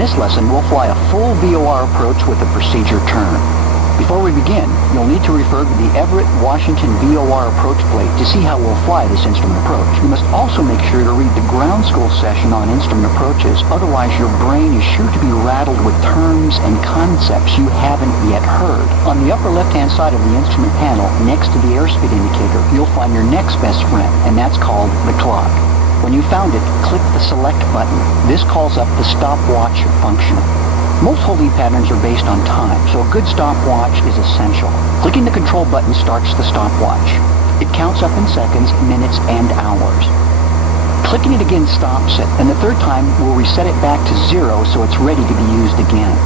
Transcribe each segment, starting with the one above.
this lesson, we'll fly a full VOR approach with a procedure turn. Before we begin, you'll need to refer to the Everett, Washington VOR approach plate to see how we'll fly this instrument approach. You must also make sure to read the ground school session on instrument approaches, otherwise your brain is sure to be rattled with terms and concepts you haven't yet heard. On the upper left-hand side of the instrument panel, next to the airspeed indicator, you'll find your next best friend, and that's called the clock. When you found it, click the select button. This calls up the stopwatch function. Most holding patterns are based on time, so a good stopwatch is essential. Clicking the control button starts the stopwatch. It counts up in seconds, minutes, and hours. Clicking it again stops it, and the third time will reset it back to 0 so it's ready to be used again.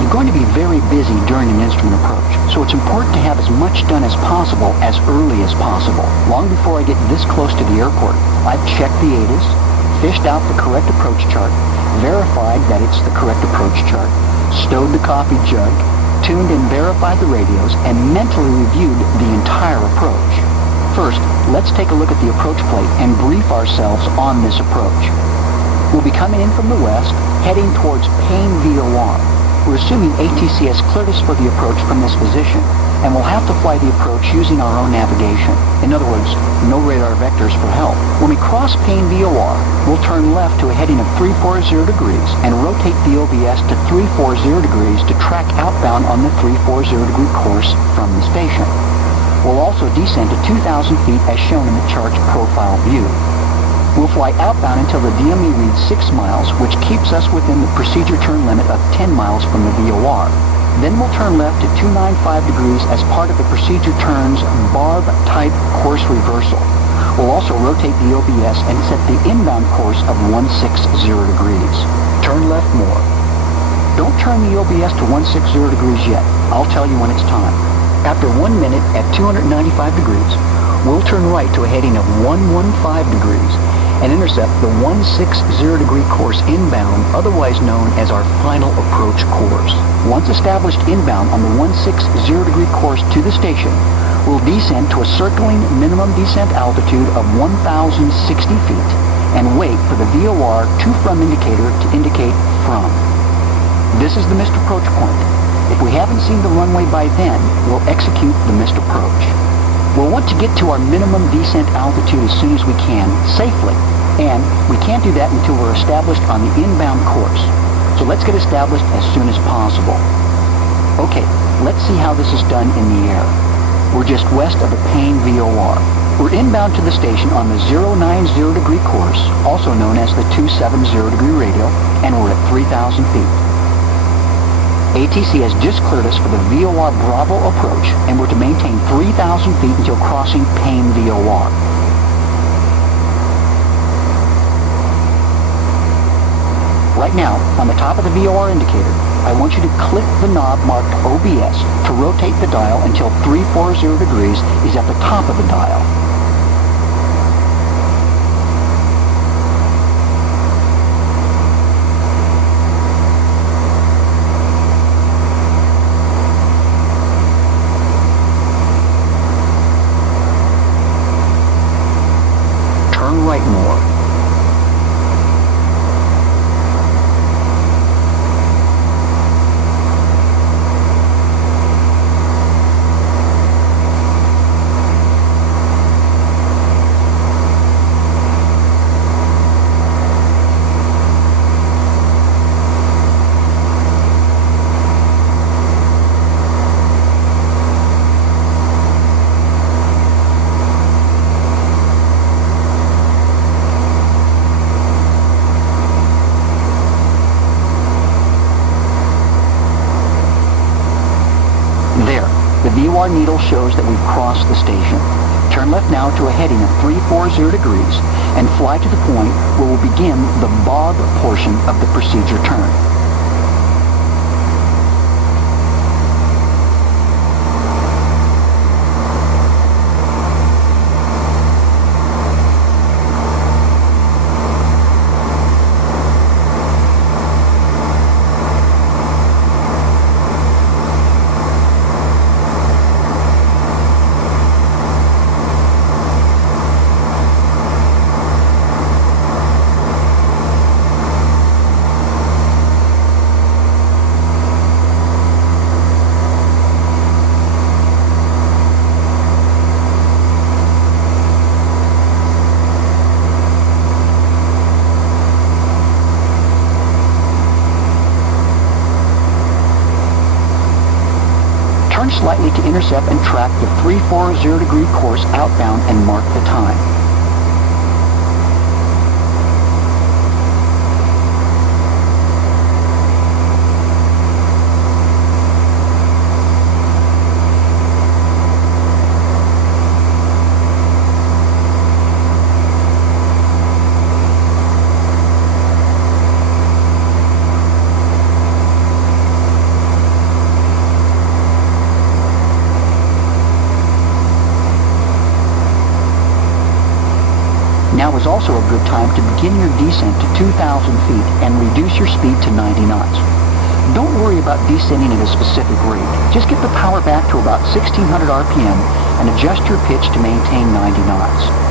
You're going to be very busy during an instrument approach, so it's important to have as much done as possible as early as possible. Long before I get this close to the airport, I've checked the ATIS, fished out the correct approach chart, verified that it's the correct approach chart, stowed the coffee jug, tuned and verified the radios, and mentally reviewed the entire approach. First, let's take a look at the approach plate and brief ourselves on this approach. We'll be coming in from the west, heading towards Payne VOR. We're assuming ATC has cleared us for the approach from this position, and we'll have to fly the approach using our own navigation. In other words, no radar vectors for help. When we cross Payne VOR, we'll turn left to a heading of 340 degrees and rotate the OBS to 340 degrees to track outbound on the 340 degree course from the station. We'll also descend to 2,000 feet as shown in the chart's profile view. We'll fly outbound until the DME reads 6 miles, which keeps us within the procedure turn limit of 10 miles from the VOR. Then we'll turn left to 295 degrees as part of the procedure turn's barb-type course reversal. We'll also rotate the OBS and set the inbound course of 160 degrees. Turn left more. Don't turn the OBS to 160 degrees yet. I'll tell you when it's time. After 1 minute at 295 degrees, we'll turn right to a heading of 115 degrees and intercept the 160 degree course inbound, otherwise known as our final approach course. Once established inbound on the 160 degree course to the station, we'll descend to a circling minimum descent altitude of 1,060 feet and wait for the VOR to-from indicator to indicate from. This is the missed approach point. If we haven't seen the runway by then, we'll execute the missed approach. We'll want to get to our minimum descent altitude as soon as we can, safely, and we can't do that until we're established on the inbound course. So let's get established as soon as possible. Okay, let's see how this is done in the air. We're just west of the Payne VOR. We're inbound to the station on the 090 degree course, also known as the 270 degree radial, and we're at 3,000 feet. ATC has just cleared us for the VOR Bravo approach, and we're to maintain 3,000 feet until crossing Payne VOR. Right now, on the top of the VOR indicator, I want you to click the knob marked OBS to rotate the dial until 340 degrees is at the top of the dial. Right more. There, the VOR needle shows that we've crossed the station. Turn left now to a heading of 340 degrees and fly to the point where we'll begin the bob portion of the procedure turn. Turn slightly to intercept and track the 340 degree course outbound and mark the time. Now is also a good time to begin your descent to 2,000 feet and reduce your speed to 90 knots. Don't worry about descending at a specific rate. Just get the power back to about 1,600 RPM and adjust your pitch to maintain 90 knots.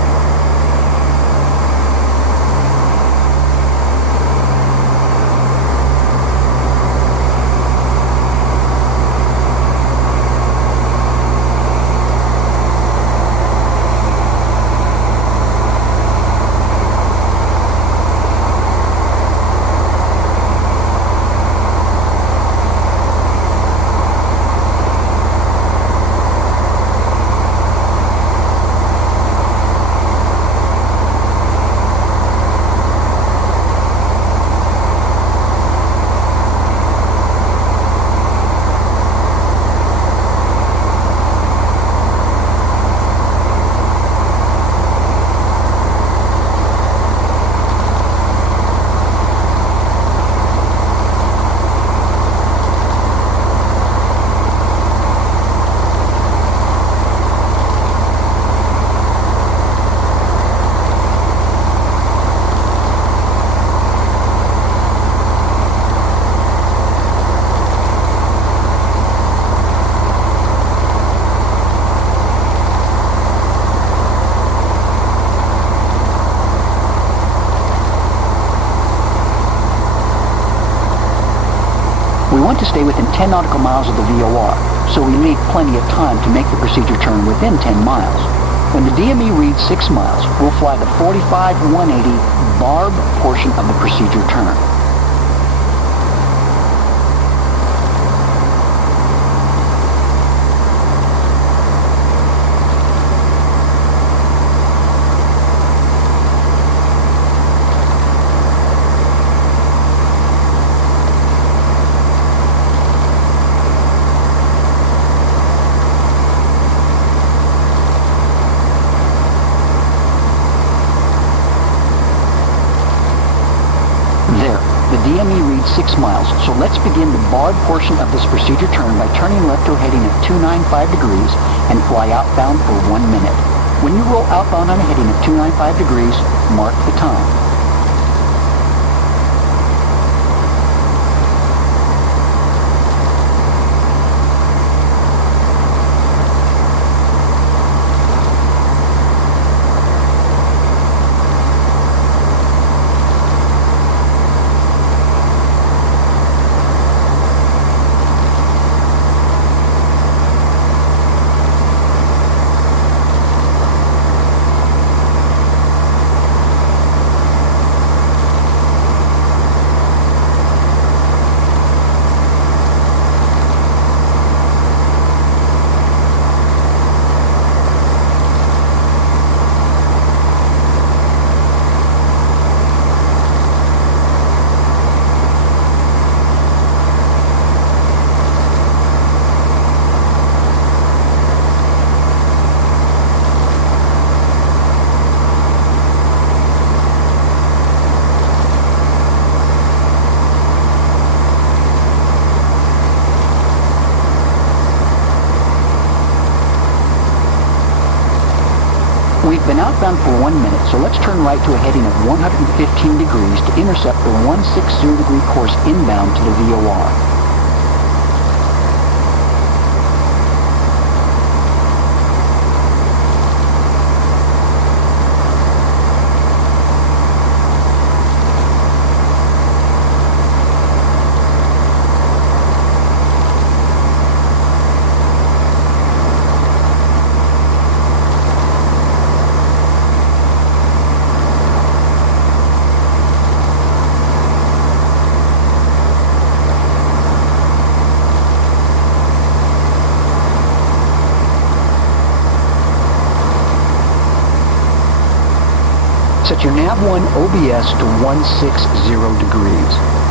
We want to stay within 10 nautical miles of the VOR, so we leave plenty of time to make the procedure turn within 10 miles. When the DME reads 6 miles, we'll fly the 45-180 barb portion of the procedure turn. There, the DME reads 6 miles, so let's begin the barred portion of this procedure turn by turning left to a heading of 295 degrees and fly outbound for 1 minute. When you roll outbound on a heading of 295 degrees, mark the time. We've been outbound for 1 minute, so let's turn right to a heading of 115 degrees to intercept the 160 degree course inbound to the VOR. Set your nav1 OBS to 160 degrees.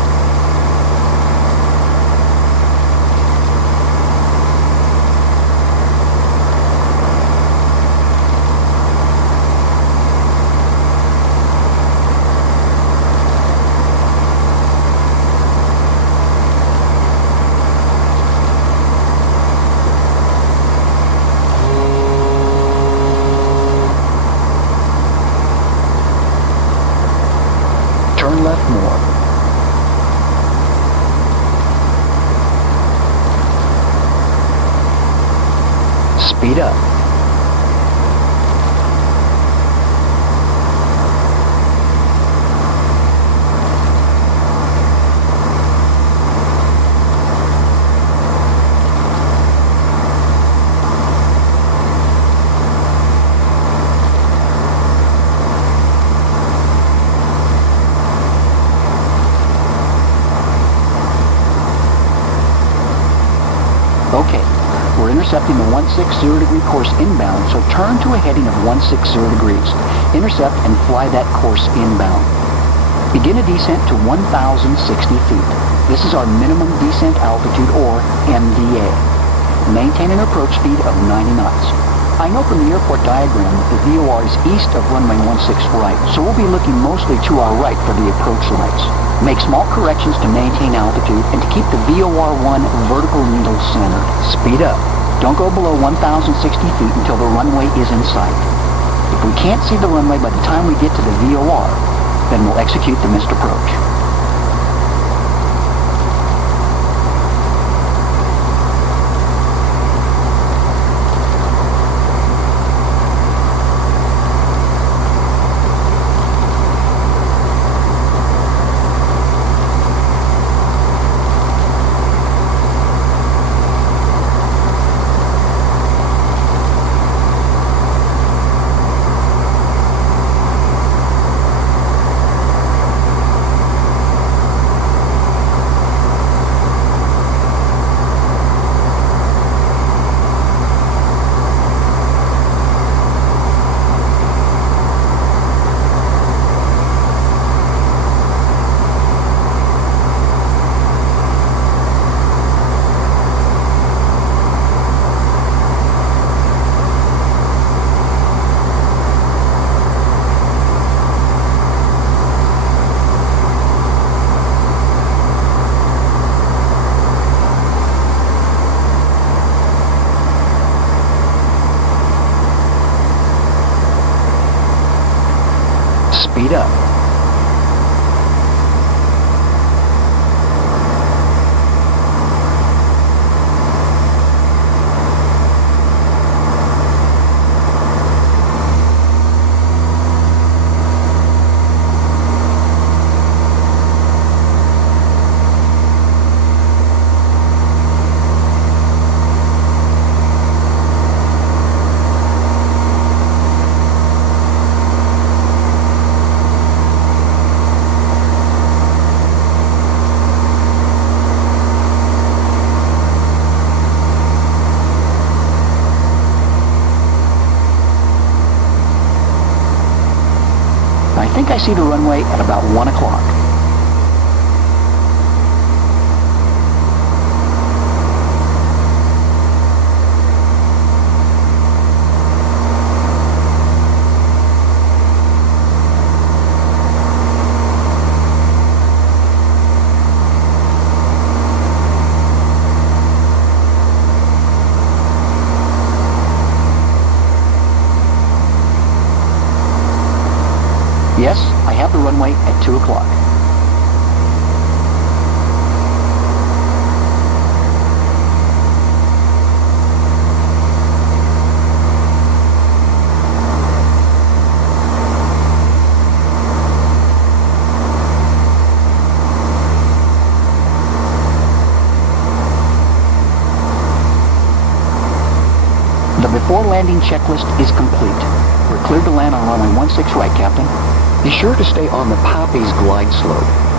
Turn left more. Speed up. Okay, we're intercepting the 160 degree course inbound, so turn to a heading of 160 degrees. Intercept and fly that course inbound. Begin a descent to 1,060 feet. This is our minimum descent altitude, or MDA. Maintain an approach speed of 90 knots. I know from the airport diagram that the VOR is east of runway 16 right, so we'll be looking mostly to our right for the approach lights. Make small corrections to maintain altitude and to keep the VOR-1 vertical needle centered. Speed up. Don't go below 1,060 feet until the runway is in sight. If we can't see the runway by the time we get to the VOR, then we'll execute the missed approach. Speed up. I think I see the runway at about 1 o'clock. Yes, I have the runway at 2 o'clock. The before landing checklist is complete. We're cleared to land on runway 16 right, Captain. Be sure to stay on the Poppies glide slope.